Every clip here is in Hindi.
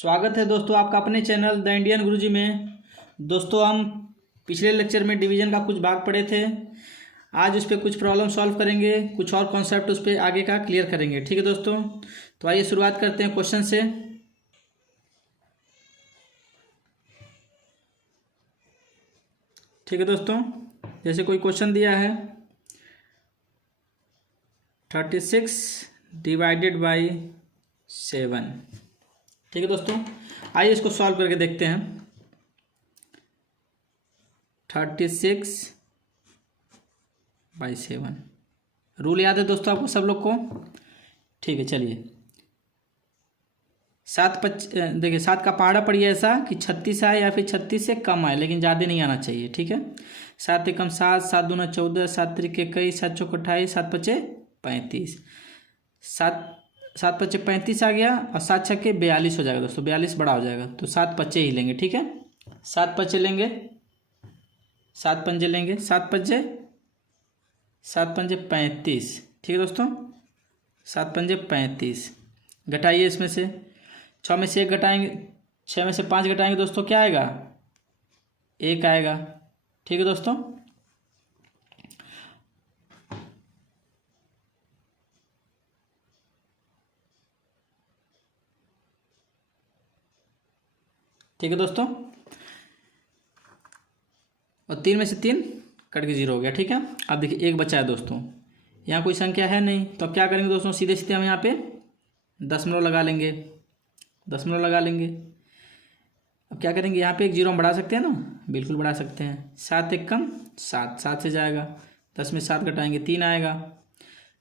स्वागत है दोस्तों आपका अपने चैनल द इंडियन गुरुजी में। दोस्तों हम पिछले लेक्चर में डिवीजन का कुछ भाग पढ़े थे। आज उस पर कुछ प्रॉब्लम सॉल्व करेंगे, कुछ और कॉन्सेप्ट उस पर आगे का क्लियर करेंगे। ठीक है दोस्तों, तो आइए शुरुआत करते हैं क्वेश्चन से। ठीक है दोस्तों, जैसे कोई क्वेश्चन दिया है 36 डिवाइडेड बाई 7। ठीक है दोस्तों, आइए इसको सॉल्व करके देखते हैं। 36 बाई 7 रूल याद है दोस्तों आपको सब लोग को? ठीक है, चलिए देखिए 7 का पहाड़ा पड़िए ऐसा कि 36 आए या फिर 36 से कम आए, लेकिन ज़्यादा नहीं आना चाहिए। ठीक है, 7 एकम 7, 7 दूना 14, 7 त्रिक 21, 7 चौक 28, 7 पचे 35, 7 पचे 35 आ गया और 7 छक्के 42 हो जाएगा दोस्तों। 42 बड़ा हो जाएगा तो 7 पचे ही लेंगे। ठीक है, 7 पचे लेंगे, 7 पंजे लेंगे, 7 पंजे 35। ठीक है दोस्तों, 7 पंजे 35। घटाइए इसमें से 6 में से 1 घटाएंगे, 6 में से 5 घटाएंगे दोस्तों, क्या आएगा? 1 आएगा। ठीक है दोस्तों, ठीक है दोस्तों, और 3 में से 3 कट के 0 हो गया। ठीक है, अब देखिए 1 बचा है दोस्तों, यहाँ कोई संख्या है नहीं, तो अब क्या करेंगे दोस्तों? सीधे सीधे हम यहाँ पे दशमलव लगा लेंगे, दशमलव लगा लेंगे। अब क्या करेंगे, यहाँ पे एक 0 हम बढ़ा सकते हैं ना? बिल्कुल बढ़ा सकते हैं। 7 एकम 7, 7 से जाएगा, 10 में 7 घटाएंगे 3 आएगा।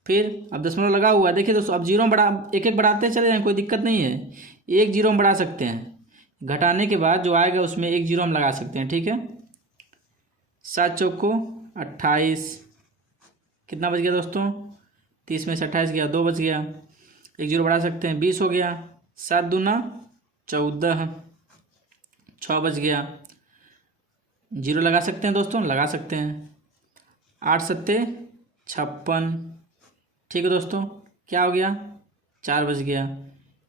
फिर अब दशमलव लगा हुआ है, देखिए दोस्तों अब 0 बढ़ा, एक एक बढ़ाते चले जाएंगे, कोई दिक्कत नहीं है। एक 0 हम बढ़ा सकते हैं, घटाने के बाद जो आएगा उसमें एक 0 हम लगा सकते हैं। ठीक है, 7 चौको 28, कितना बच गया दोस्तों? 30 में से 28 गया, 2 बच गया। एक 0 बढ़ा सकते हैं, 20 हो गया। 7 दूना 14, 6 बच गया। 0 लगा सकते हैं दोस्तों, लगा सकते हैं। 8 सत्ते 56। ठीक है दोस्तों, क्या हो गया? 4 बच गया,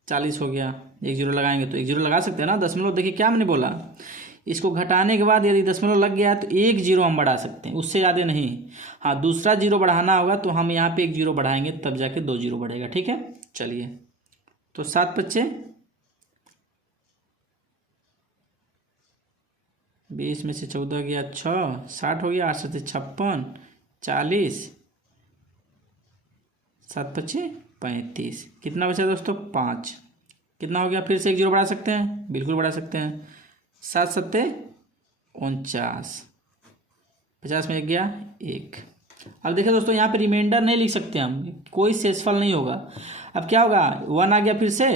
40 हो गया। एक 0 लगाएंगे तो एक 0 लगा सकते हैं ना। दशमलव देखिए क्या मैंने बोला, इसको घटाने के बाद यदि दशमलव लग गया तो एक 0 हम बढ़ा सकते हैं, उससे ज़्यादा नहीं। हाँ, दूसरा 0 बढ़ाना होगा तो हम यहाँ पे एक 0 बढ़ाएंगे, तब जाके 2 0 बढ़ेगा। ठीक है, चलिए तो 7 पच्चे 20 में से 14 गया 6, 60 हो गया। 8 सत्ते 56, 40, 7 पच्चे 35, कितना बचा दोस्तों? 5। कितना हो गया? फिर से एक 0 बढ़ा सकते हैं, बिल्कुल बढ़ा सकते हैं। 7 सत्ते 49, 50 में 1 गया 1। अब देखिए दोस्तों यहाँ पे रिमाइंडर नहीं लिख सकते हम, कोई शेषफल नहीं होगा। अब क्या होगा? 1 आ गया, फिर से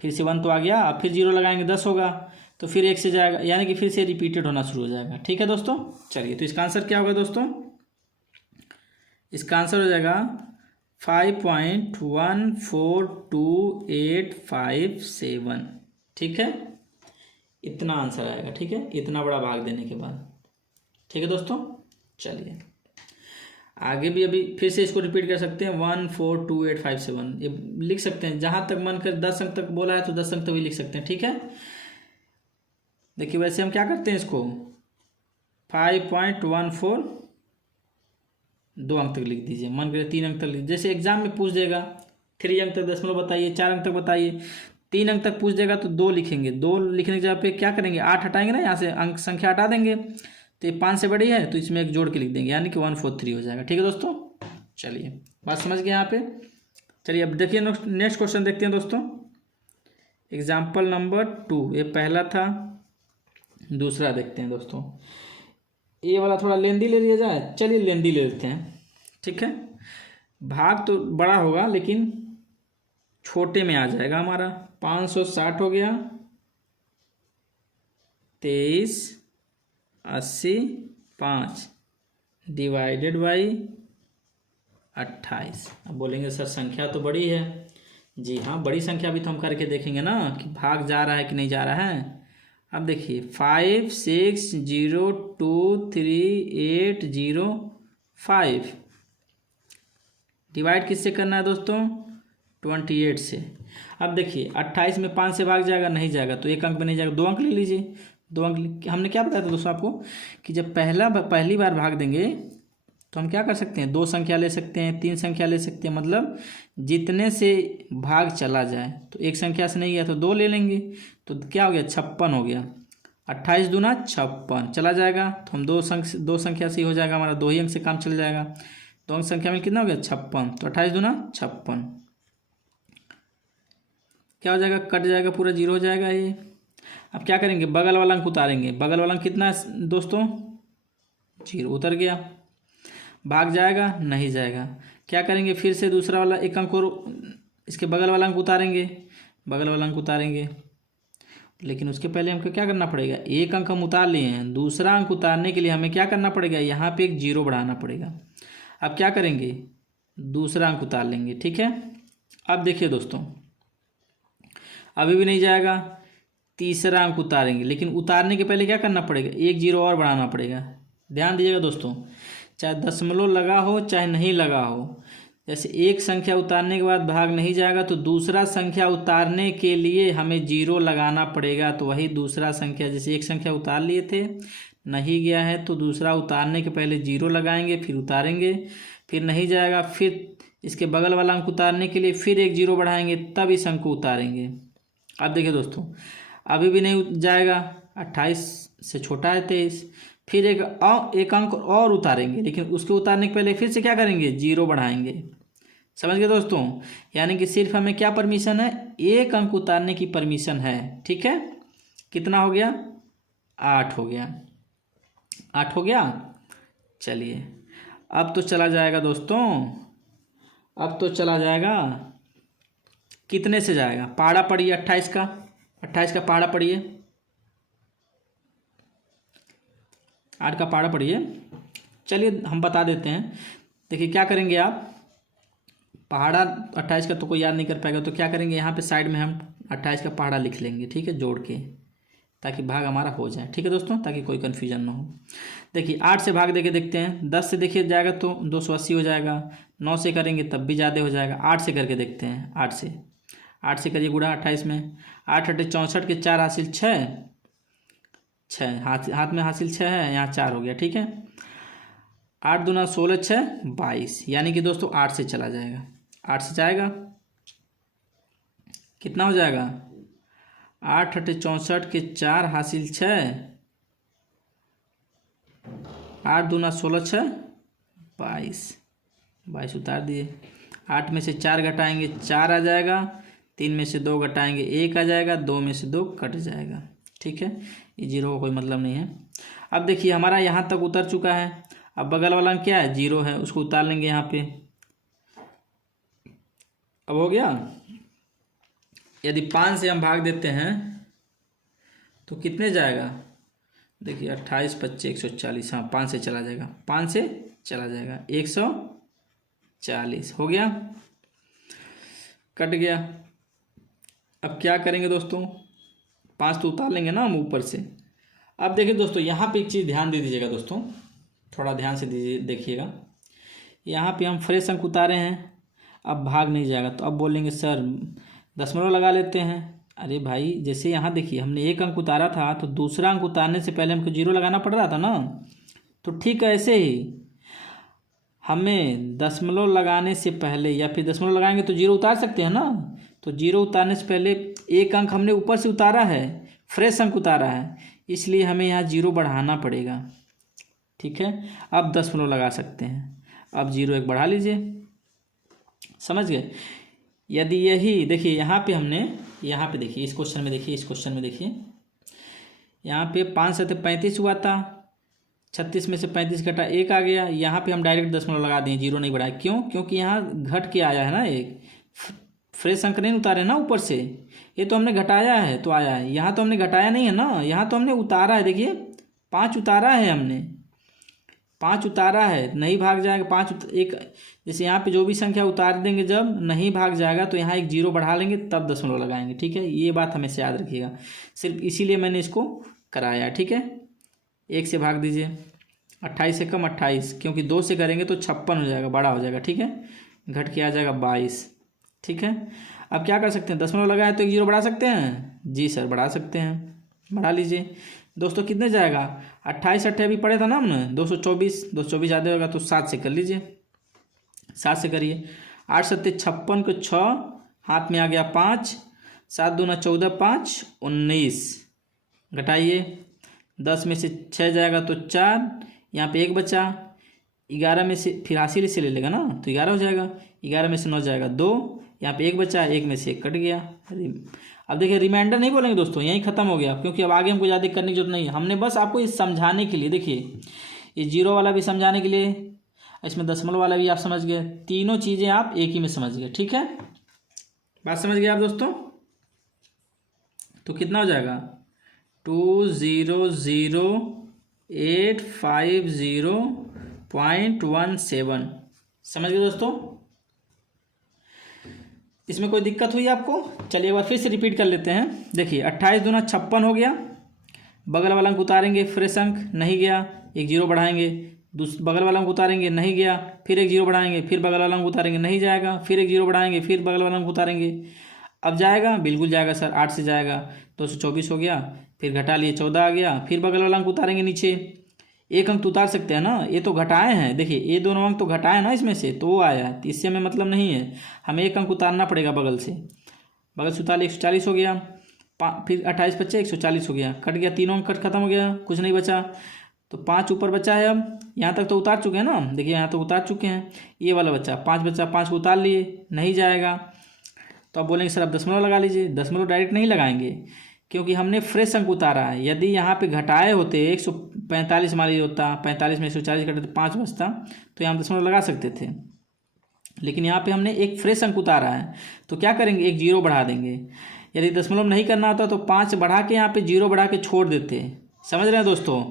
1 तो आ गया। अब फिर 0 लगाएंगे 10 होगा, तो फिर 1 से जाएगा, यानी कि फिर से रिपीटेड होना शुरू हो जाएगा। ठीक है दोस्तों, चलिए तो इसका आंसर क्या होगा दोस्तों? इसका आंसर हो जाएगा 5.142857। ठीक है, इतना आंसर आएगा। ठीक है, इतना बड़ा भाग देने के बाद। ठीक है दोस्तों, चलिए आगे भी अभी फिर से इसको रिपीट कर सकते हैं। 14285 ये लिख सकते हैं, जहाँ तक मन कर 10 अंक तक बोला है तो 10 अंक तक भी लिख सकते हैं। ठीक है, देखिए वैसे हम क्या करते हैं, इसको 5.14 2 अंक तक लिख दीजिए, मन करे 3 अंक तक लिख, जैसे एग्जाम में पूछ देगा 3 अंक तक दशमलव बताइए, 4 अंक तक बताइए। 3 अंक तक पूछ देगा तो 2 लिखेंगे। 2 लिखने की जगह पे क्या करेंगे, 8 हटाएंगे ना, यहाँ से अंक संख्या हटा देंगे, तो ये 5 से बड़ी है तो इसमें एक जोड़ के लिख देंगे, यानी कि 143 हो जाएगा। ठीक है दोस्तों, चलिए बात समझ गए यहाँ पे। चलिए अब देखिए नेक्स्ट क्वेश्चन देखते हैं दोस्तों। एग्जाम्पल नंबर 2, ये पहला था, दूसरा देखते हैं दोस्तों। ये वाला थोड़ा लेंदी ले लिया जाए, चलिए लेंदी ले लेते हैं। ठीक है, भाग तो बड़ा होगा लेकिन छोटे में आ जाएगा हमारा। 560 हो गया, 23 80 5 डिवाइडेड बाई 28। अब बोलेंगे सर संख्या तो बड़ी है। जी हाँ, बड़ी संख्या भी तो हम करके देखेंगे ना कि भाग जा रहा है कि नहीं जा रहा है। अब देखिए 56023805 डिवाइड किससे करना है दोस्तों? 28 से। अब देखिए 28 में 5 से भाग जाएगा, नहीं जाएगा, तो एक अंक में नहीं जाएगा, 2 अंक ले लीजिए। 2 अंक हमने क्या बताया था दोस्तों आपको कि जब पहली बार भाग देंगे तो हम क्या कर सकते हैं, 2 संख्या ले सकते हैं, 3 संख्या ले सकते हैं, मतलब जितने से भाग चला जाए। तो एक संख्या से नहीं गया तो 2 ले लेंगे, तो क्या हो गया, 56 हो गया। 28 दूना 56 चला जाएगा, तो हम 2 संख्या से ही हो जाएगा हमारा, 2 ही अंक से काम चल जाएगा। 2 अंक संख्या में कितना हो गया, 56, तो 28 दूना 56 क्या हो जाएगा, कट जाएगा, पूरा 0 हो जाएगा ये। अब क्या करेंगे, बगल वाला अंक उतारेंगे। बगल वाला अंक कितना है दोस्तों, 0 उतर गया। भाग जाएगा, नहीं जाएगा, क्या करेंगे, फिर से दूसरा वाला एक अंक और इसके बगल वाला अंक उतारेंगे। बगल वाला अंक उतारेंगे, लेकिन उसके पहले हमको क्या करना पड़ेगा, एक अंक हम उतार लिए हैं, दूसरा अंक उतारने के लिए हमें क्या करना पड़ेगा, यहाँ पे एक 0 बढ़ाना पड़ेगा। अब क्या करेंगे, दूसरा अंक उतार लेंगे, ठीक है। अब देखिए दोस्तों, अभी भी नहीं जाएगा, तीसरा अंक उतारेंगे, लेकिन उतारने के पहले क्या करना पड़ेगा, एक 0 और बढ़ाना पड़ेगा। ध्यान दीजिएगा दोस्तों, चाहे दशमलव लगा हो चाहे नहीं लगा हो, जैसे एक संख्या उतारने के बाद भाग नहीं जाएगा तो दूसरा संख्या उतारने के लिए हमें 0 लगाना पड़ेगा। तो वही दूसरा संख्या, जैसे एक संख्या उतार लिए थे, नहीं गया है, तो दूसरा उतारने के पहले 0 लगाएंगे, फिर उतारेंगे, फिर नहीं जाएगा, फिर इसके बगल वाला अंक उतारने के लिए फिर एक 0 बढ़ाएंगे, तब इस अंक को उतारेंगे। अब देखिए दोस्तों, अभी भी नहीं जाएगा, 28 से छोटा है 23, फिर एक अंक और उतारेंगे, लेकिन उसके उतारने के पहले फिर से क्या करेंगे, 0 बढ़ाएंगे। समझ गए दोस्तों, यानी कि सिर्फ हमें क्या परमिशन है, एक अंक उतारने की परमिशन है, ठीक है। कितना हो गया, 8 हो गया, 8 हो गया। चलिए, अब तो चला जाएगा दोस्तों, अब तो चला जाएगा, कितने से जाएगा, पहाड़ा पढ़िए 28 का, 28 का पहाड़ा पढ़िए, 8 का पहाड़ा पढ़िए। चलिए हम बता देते हैं। देखिए क्या करेंगे आप, पहाड़ा 28 का तो कोई याद नहीं कर पाएगा, तो क्या करेंगे, यहाँ पे साइड में हम 28 का पहाड़ा लिख लेंगे, ठीक है, जोड़ के, ताकि भाग हमारा हो जाए, ठीक है दोस्तों, ताकि कोई कन्फ्यूजन ना हो। देखिए 8 से भाग देके देखते हैं, 10 से देखिए जाएगा तो 280 हो जाएगा, 9 से करेंगे तब भी ज़्यादा हो जाएगा, 8 से करके देखते हैं। 8 से करिए गुणा 28 में, 8 8 64 के 4 हासिल 6, हाथ में हासिल 6 है, यहाँ 4 हो गया, ठीक है। 8 दूना 16 6 22, यानी कि दोस्तों 8 से चला जाएगा, 8 से जाएगा, कितना हो जाएगा, 8 8 64 के 4 हासिल 6, 8 दूना 16 6 22 उतार दिए। 8 में से 4 घटाएंगे 4 आ जाएगा, 3 में से 2 घटाएंगे 1 आ जाएगा, 2 में से 2 कट जाएगा, ठीक है। ये 0 का कोई मतलब नहीं है। अब देखिए हमारा यहाँ तक उतर चुका है, अब बगल वाला क्या है, 0 है, उसको उतार लेंगे यहाँ पे। अब हो गया। यदि 5 से हम भाग देते हैं तो कितने जाएगा, देखिए 28 25 140, हाँ 5 से चला जाएगा, 5 से चला जाएगा, 140 हो गया, कट गया। अब क्या करेंगे दोस्तों, 5 तो उतार लेंगे ना हम ऊपर से। अब देखिए दोस्तों, यहाँ पे एक चीज़ ध्यान दे दीजिएगा दोस्तों, थोड़ा ध्यान से देखिएगा। यहाँ पे हम फ्रेश अंक उतारे हैं, अब भाग नहीं जाएगा, तो अब बोलेंगे सर दशमलव लगा लेते हैं। अरे भाई, जैसे यहाँ देखिए हमने एक अंक उतारा था, तो दूसरा अंक उतारने से पहले हमको 0 लगाना पड़ रहा था ना, तो ठीक ऐसे ही हमें दशमलव लगाने से पहले, या फिर दशमलव लगाएंगे तो 0 उतार सकते हैं ना, तो 0 उतारने से पहले एक अंक हमने ऊपर से उतारा है, फ्रेश अंक उतारा है, इसलिए हमें यहाँ 0 बढ़ाना पड़ेगा, ठीक है। अब दशमलव लगा सकते हैं, अब 0 एक बढ़ा लीजिए, समझ गए। यदि यही देखिए यहाँ पे हमने, यहाँ पे देखिए इस क्वेश्चन में देखिए, इस क्वेश्चन में देखिए, यहाँ पे 5 से 35 हुआ था, 36 में से 35 घटा 1 आ गया, यहाँ पे हम डायरेक्ट दशमलव लगा दिए, 0 नहीं बढ़ाए, क्यों, क्योंकि यहाँ घट के आया है ना, एक फ्रेश अंक नहीं उतारे ना ऊपर से, ये तो हमने घटाया है तो आया है, यहाँ तो हमने घटाया नहीं है ना, यहाँ तो हमने उतारा है। देखिए 5 उतारा है हमने, 5 उतारा है, नहीं भाग जाएगा, 5 एक, जैसे यहाँ पे जो भी संख्या उतार देंगे जब नहीं भाग जाएगा तो यहाँ एक 0 बढ़ा लेंगे, तब दशमलव लगाएंगे, ठीक है। ये बात हमेशा याद रखिएगा, सिर्फ इसीलिए मैंने इसको कराया, ठीक है। 1 से भाग दीजिए, 28 से कम 28, क्योंकि 2 से करेंगे तो 56 हो जाएगा, बड़ा हो जाएगा, ठीक है, घट के आ जाएगा 22, ठीक है। अब क्या कर सकते हैं, दशमलव लगाए तो एक जीरो बढ़ा सकते हैं, जी सर बढ़ा सकते हैं, बढ़ा लीजिए दोस्तों। कितने जाएगा, 28 अभी पढ़े था ना हमने, 224, 224 ज़्यादा होगा तो 7 से कर लीजिए, 7 से करिए। 8 सत्ते 56 को 6, हाथ में आ गया 5, 7 दूना 14, 5 19, घटाइए 10 में से 6 जाएगा तो 4, यहाँ पे 1 बचा, 11 में से फिर हासिल से ले लेगा ना तो 11 हो जाएगा, 11 में से 9 जाएगा 2, यहाँ पे 1 बचा, 1 में से 1 कट गया। अब देखिए रिमाइंडर नहीं बोलेंगे दोस्तों, यहीं ख़त्म हो गया, क्योंकि अब आगे हमको ज़्यादा करने की जरूरत नहीं है। हमने बस आपको ये समझाने के लिए, देखिए ये जीरो वाला भी समझाने के लिए, इसमें दशमलव वाला भी आप समझ गए, तीनों चीज़ें आप एक ही में समझ गए। ठीक है, बात समझ गए आप दोस्तों। तो कितना हो जाएगा, 200,850.17, समझ गए दोस्तों। इसमें कोई दिक्कत हुई आपको, चलिए एक बार फिर से रिपीट कर लेते हैं। देखिए 28 दूना 56 हो गया, बगल वाला अंक उतारेंगे, फ्रेश अंक नहीं गया, एक जीरो बढ़ाएंगे, बगल वाला अंक उतारेंगे नहीं गया, फिर एक जीरो बढ़ाएंगे, फिर बगल वाला अंक उतारेंगे नहीं जाएगा, फिर एक जीरो बढ़ाएंगे, फिर बगल वाला अंक उतारेंगे, अब जाएगा, बिल्कुल जाएगा सर, 8 से जाएगा, 224 हो गया, फिर घटा लिए 14 आ गया, फिर बगल वाला अंक उतारेंगे नीचे, एक अंक तो उतार सकते हैं ना, ये तो घटाए हैं, देखिए ये दोनों अंक तो घटाए ना इसमें से, तो वो आया है, इससे हमें मतलब नहीं है, हमें एक अंक उतारना पड़ेगा बगल से, बगल से उतार 140 हो गया, फिर 28 बच्चे 140 हो गया, कट गया, तीनों अंक कट खत्म हो गया, कुछ नहीं बचा, तो 5 ऊपर बचा है। अब यहाँ तक तो उतार चुके हैं ना, देखिए यहाँ तो उतार चुके हैं, ये वाला बच्चा 5 बच्चा, 5 को उतार लिए, नहीं जाएगा, तो आप बोलेंगे सर आप दशमलव लगा लीजिए, दशमलव डायरेक्ट नहीं लगाएंगे, क्योंकि हमने फ्रेश अंक उतारा है। यदि यहाँ पे घटाए होते 145 मान लीजिए होता, 45 में 140 कटे तो 5 बचता, तो यहाँ दशमलव लगा सकते थे, लेकिन यहाँ पे हमने एक फ्रेश अंक उतारा है, तो क्या करेंगे, एक जीरो बढ़ा देंगे। यदि दशमलव नहीं करना होता तो 5 बढ़ा के यहाँ पे जीरो बढ़ा के छोड़ देते, समझ रहे हैं दोस्तों।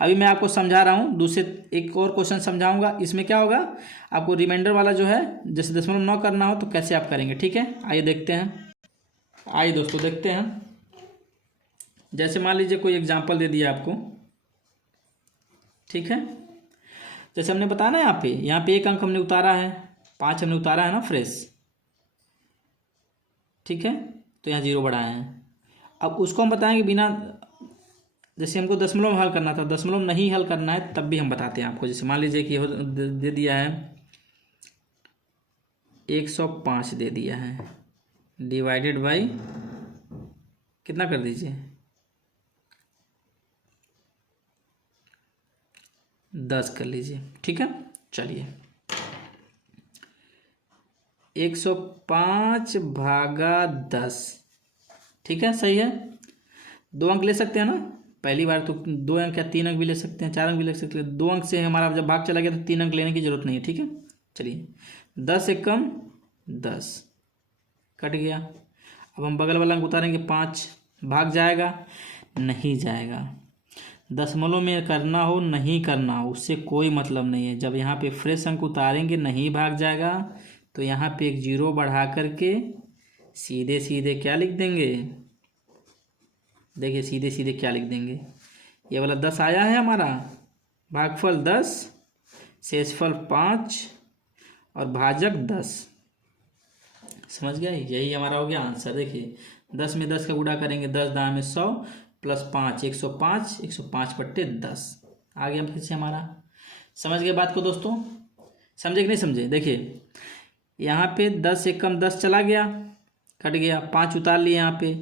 अभी मैं आपको समझा रहा हूँ, दूसरे एक और क्वेश्चन समझाऊंगा, इसमें क्या होगा, आपको रिमाइंडर वाला जो है, जैसे दशमलव न करना हो तो कैसे आप करेंगे। ठीक है, आइए देखते हैं, आइए दोस्तों देखते हैं। जैसे मान लीजिए कोई एग्जाम्पल दे दिया आपको, ठीक है, जैसे हमने बताया ना, यहाँ पे एक अंक हमने उतारा है, 5 हमने उतारा है ना फ्रेश, ठीक है, तो यहाँ जीरो बढ़ाए हैं। अब उसको हम बताएंगे बिना, जैसे हमको दशमलव हल करना था, दशमलव नहीं हल करना है तब भी हम बताते हैं आपको। जैसे मान लीजिए कि दे दिया है 105 दे दिया है, डिवाइडेड बाई कितना कर दीजिए, 10 कर लीजिए। ठीक है, चलिए 105 भागा 10, ठीक है, सही है। 2 अंक ले सकते हैं ना, पहली बार तो 2 अंक या 3 अंक भी ले सकते हैं, 4 अंक भी ले सकते हैं, 2 अंक से हमारा जब भाग चला गया तो 3 अंक लेने की जरूरत नहीं है। ठीक है, चलिए 10 एकम 10 कट गया, अब हम बगल वाला अंक उतारेंगे 5, भाग जाएगा नहीं जाएगा, दशमलव में करना हो नहीं करना हो उससे कोई मतलब नहीं है। जब यहाँ पे फ्रेश अंक उतारेंगे नहीं भाग जाएगा, तो यहाँ पे एक जीरो बढ़ा करके सीधे सीधे क्या लिख देंगे, देखिए सीधे सीधे क्या लिख देंगे, ये वाला 10 आया है हमारा, भागफल 10, शेषफल 5 और भाजक 10, समझ गए, यही हमारा हो गया आंसर। देखिए 10 में 10 का गुणा करेंगे, 10 दाएं में 100 प्लस 5 105, 105/10 आ गया फिर से हमारा। समझ गए बात को दोस्तों, समझे कि नहीं समझे। देखिए यहाँ पे 10 एकम 10 चला गया, कट गया, 5 उतार लिए यहाँ पे।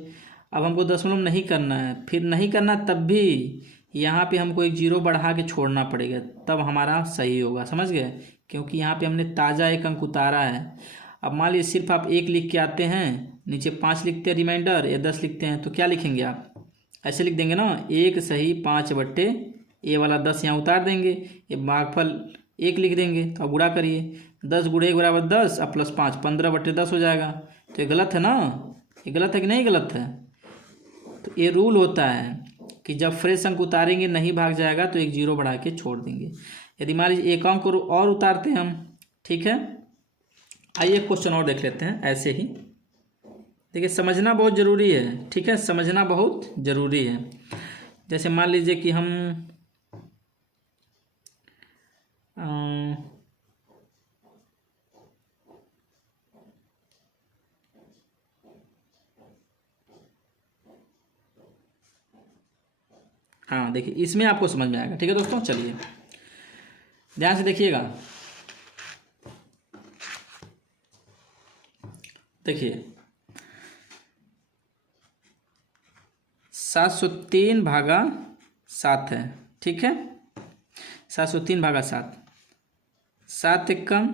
अब हमको दशमलव नहीं करना है, फिर नहीं करना तब भी यहाँ पे हमको एक जीरो बढ़ा के छोड़ना पड़ेगा, तब हमारा सही होगा, समझ गए, क्योंकि यहाँ पे हमने ताज़ा एक अंक उतारा है। अब मान लीजिए सिर्फ आप 1 लिख के आते हैं, नीचे 5 लिखते हैं रिमाइंडर, या 10 लिखते हैं, तो क्या लिखेंगे आप, ऐसे लिख देंगे ना, 1 सही 5 बट्टे ये वाला 10 यहाँ उतार देंगे, ये भागफल 1 लिख देंगे। तो अब गुणा करिए, 10 गुणे 1 बराबर 10 और प्लस 5 15/10 हो जाएगा। तो ये गलत है ना, ये गलत है कि नहीं गलत है। तो ये रूल होता है कि जब फ्रेश अंक उतारेंगे नहीं भाग जाएगा तो एक जीरो बढ़ा के छोड़ देंगे। यदि मान लीजिए एक अंक और उतारते हैं हम, ठीक है, आइए क्वेश्चन और देख लेते हैं ऐसे ही। देखिए समझना बहुत ज़रूरी है, ठीक है, समझना बहुत ज़रूरी है। जैसे मान लीजिए कि हम हाँ देखिए इसमें आपको समझ में आएगा। ठीक है दोस्तों, चलिए ध्यान से देखिएगा। देखिए 703/7 है। ठीक है, 703/7, 7 एकम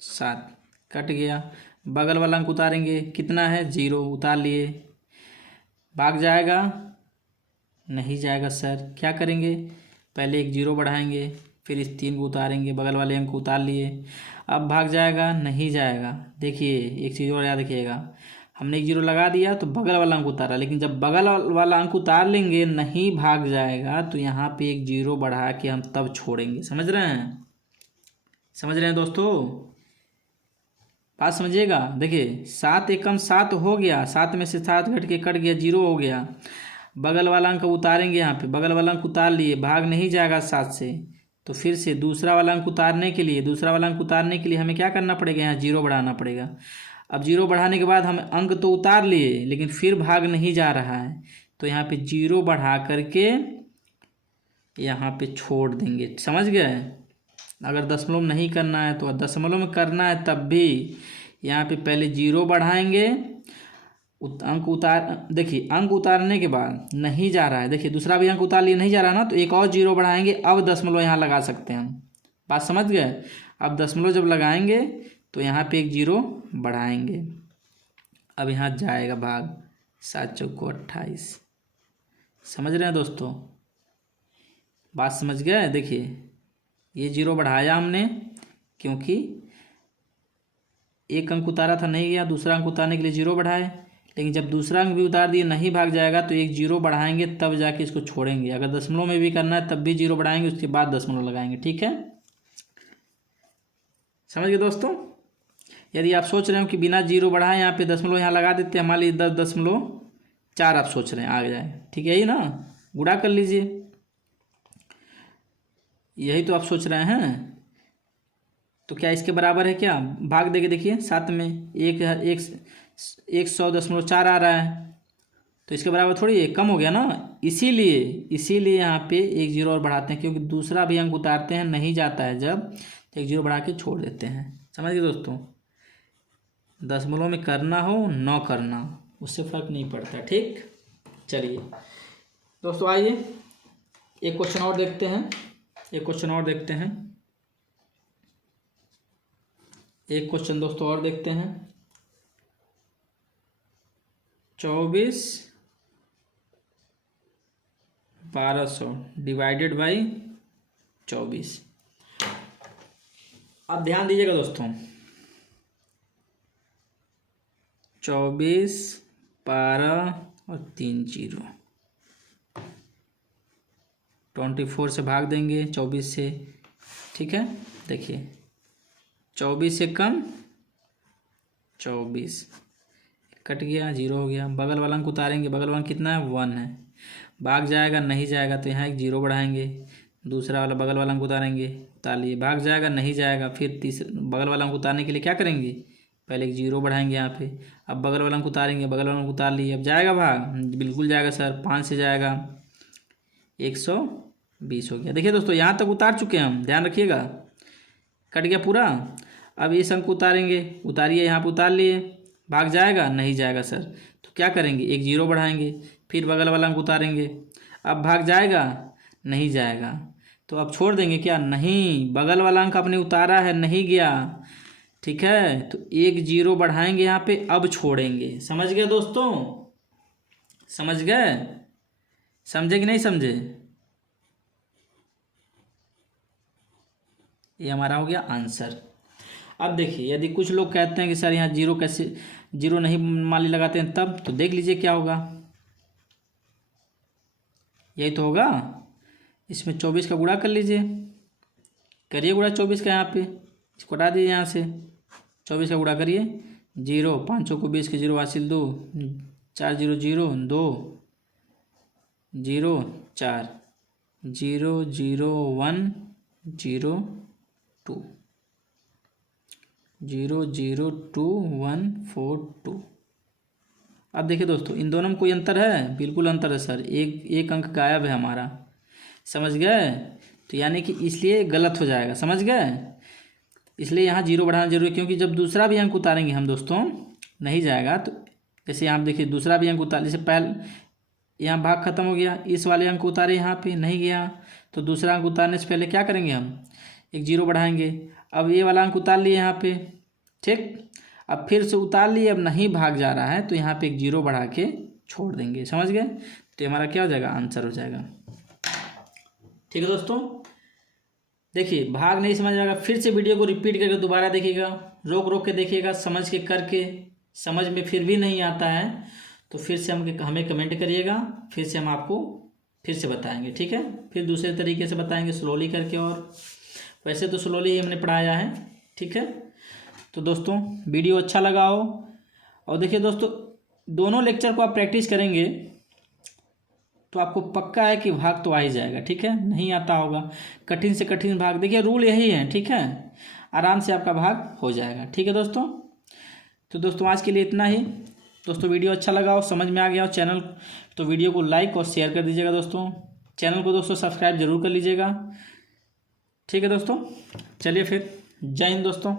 7 कट गया। बगल वाला अंक उतारेंगे, कितना है 0, उतार लिए। भाग जाएगा, नहीं जाएगा सर, क्या करेंगे, पहले एक 0 बढ़ाएंगे, फिर इस 3 को उतारेंगे, बगल वाले अंक को उतार लिए। अब भाग जाएगा, नहीं जाएगा। देखिए एक चीज़ और याद रखिएगा, हमने एक 0 लगा दिया तो बगल वाला अंक उतारा, लेकिन जब बगल वाला अंक उतार लेंगे नहीं भाग जाएगा तो यहाँ पे एक 0 बढ़ा के हम तब छोड़ेंगे। समझ रहे हैं, समझ रहे हैं दोस्तों, बात समझिएगा। देखिए 7 एकम 7 हो गया, 7 में से 7 घट के कट गया, 0 हो गया। बगल वाला अंक उतारेंगे, यहाँ पे बगल वाला अंक उतार लिए, भाग नहीं जाएगा 7 से, तो फिर से दूसरा वाला अंक उतारने के लिए हमें क्या करना पड़ेगा, यहाँ 0 बढ़ाना पड़ेगा। अब 0 बढ़ाने के बाद हम अंक तो उतार लिए, लेकिन फिर भाग नहीं जा रहा है, तो यहाँ पे 0 बढ़ा करके यहाँ पे छोड़ देंगे। समझ गए, अगर दशमलव नहीं करना है तो दशमलव में करना है तब भी यहाँ पे पहले 0 बढ़ाएंगे, अंक उतार, देखिए अंक उतारने के बाद नहीं जा रहा है, देखिए दूसरा भी अंक उतार लिए, नहीं जा रहा ना, तो एक और 0 बढ़ाएंगे, अब दशमलव यहाँ लगा सकते हैं हम। बात समझ गए, अब दशमलव जब लगाएंगे तो यहाँ पे एक 0 बढ़ाएंगे, अब यहाँ जाएगा भाग, 7 चौको 28। समझ रहे हैं दोस्तों, बात समझ गए। देखिए ये 0 बढ़ाया हमने, क्योंकि एक अंक उतारा था नहीं गया, दूसरा अंक उतारने के लिए 0 बढ़ाए, लेकिन जब दूसरा अंक भी उतार दिए नहीं भाग जाएगा तो एक 0 बढ़ाएंगे तब जाके इसको छोड़ेंगे। अगर दशमलव में भी करना है तब भी 0 बढ़ाएंगे, उसके बाद दशमलव लगाएंगे। ठीक है, समझ गए दोस्तों। यदि आप सोच रहे हो कि बिना 0 बढ़ाए यहाँ पे दशमलव यहाँ लगा देते हैं, हमारे लिए 10.4 आप सोच रहे हैं आ जाए, ठीक है, यही ना, गुणा कर लीजिए, यही तो आप सोच रहे हैं। तो क्या इसके बराबर है, क्या भाग देंगे, देखिए 7 में 100.4 आ रहा है, तो इसके बराबर थोड़ी है, कम हो गया ना, इसीलिए यहाँ पे एक 0 और बढ़ाते हैं, क्योंकि दूसरा भी अंक उतारते हैं नहीं जाता है जब, तो एक 0 बढ़ा के छोड़ देते हैं। समझ गए दोस्तों, दशमलव में करना हो न करना उससे फर्क नहीं पड़ता। ठीक, चलिए दोस्तों आइए एक क्वेश्चन और देखते हैं, एक क्वेश्चन दोस्तों और देखते हैं। 24/1200 डिवाइडेड बाई 24। अब ध्यान दीजिएगा दोस्तों, 24, 12 और 3 0, 24 से भाग देंगे 24 से। ठीक है, देखिए 24 से कम 24 कट गया, 0 हो गया। बगल वाला अंक उतारेंगे, बगल वाला कितना है 1 है, भाग जाएगा नहीं जाएगा तो यहाँ एक 0 बढ़ाएंगे, दूसरा वाला बगल वाला अंक उतारेंगे, उतार लिए, भाग जाएगा नहीं जाएगा, फिर तीसरा बगल वाला अंक उतारने के लिए क्या करेंगे, पहले एक 0 बढ़ाएंगे यहाँ पे, अब बगल वाला अंक उतारेंगे, बगल वाला अंक उतार लिए, अब जाएगा भाग, बिल्कुल जाएगा सर, 5 से जाएगा 120 हो गया। देखिए दोस्तों यहाँ तक उतार चुके हैं हम, ध्यान रखिएगा, कट गया पूरा। अब इस अंक उतारेंगे, उतारिए, यहाँ पे उतार लिए, भाग जाएगा नहीं जाएगा सर, तो क्या करेंगे, एक 0 बढ़ाएंगे, फिर बगल वाला अंक उतारेंगे, अब भाग जाएगा नहीं जाएगा, तो अब छोड़ देंगे क्या, नहीं, बगल वाला अंक आपने उतारा है नहीं गया, ठीक है, तो एक 0 बढ़ाएंगे यहाँ पे, अब छोड़ेंगे। समझ गए दोस्तों, समझ गए, समझे कि नहीं समझे, ये हमारा हो गया आंसर। अब देखिए यदि कुछ लोग कहते हैं कि सर यहाँ 0 कैसे, 0 नहीं मान ली लगाते हैं तब, तो देख लीजिए क्या होगा, यही तो होगा, इसमें 24 का गुणा कर लीजिए, करिए गुणा 24 का, यहाँ पे इसको हटा दीजिए, यहाँ से 24 का गुणा करिए, 0 5 को 20 के 0 हासिल 2, 4 0 0 2 0 4 0 0 1 0 2 0 0 2 1 4 2। अब देखिए दोस्तों, इन दोनों में कोई अंतर है? बिल्कुल अंतर है सर, एक अंक गायब है हमारा। समझ गए? तो यानी कि इसलिए गलत हो जाएगा, समझ गए? इसलिए यहाँ जीरो बढ़ाना जरूरी है, क्योंकि जब दूसरा भी अंक उतारेंगे हम दोस्तों नहीं जाएगा। तो जैसे यहाँ देखिए दूसरा भी अंक उतार, जैसे पहले यहाँ भाग खत्म हो गया, इस वाले अंक उतारे यहाँ पे नहीं गया, तो दूसरा अंक उतारने से पहले क्या करेंगे हम? एक जीरो बढ़ाएंगे। अब ये वाला अंक उतार लिए यहाँ पे, ठीक। अब फिर से उतार लिए, अब नहीं भाग जा रहा है, तो यहाँ पे एक जीरो बढ़ा के छोड़ देंगे, समझ गए? तो हमारा क्या हो जाएगा? आंसर हो जाएगा। ठीक है दोस्तों, देखिए भाग नहीं समझ आएगा, फिर से वीडियो को रिपीट करके दोबारा देखिएगा, रोक रोक के देखिएगा, समझ के करके। समझ में फिर भी नहीं आता है तो फिर से हमें कमेंट करिएगा, फिर से हम आपको फिर से बताएंगे, ठीक है? फिर दूसरे तरीके से बताएंगे, स्लोली करके। और वैसे तो स्लोली ही हमने पढ़ाया है, ठीक है? तो दोस्तों वीडियो अच्छा लगा हो, और देखिए दोस्तों दोनों लेक्चर को आप प्रैक्टिस करेंगे तो आपको पक्का है कि भाग तो आ ही जाएगा, ठीक है? नहीं आता होगा, कठिन से कठिन भाग, देखिए रूल यही है, ठीक है? आराम से आपका भाग हो जाएगा, ठीक है दोस्तों? तो दोस्तों आज के लिए इतना ही। दोस्तों वीडियो अच्छा लगा हो, समझ में आ गया हो चैनल, तो वीडियो को लाइक और शेयर कर दीजिएगा दोस्तों। चैनल को दोस्तों सब्सक्राइब जरूर कर लीजिएगा, ठीक है दोस्तों? चलिए फिर, जय हिंद दोस्तों।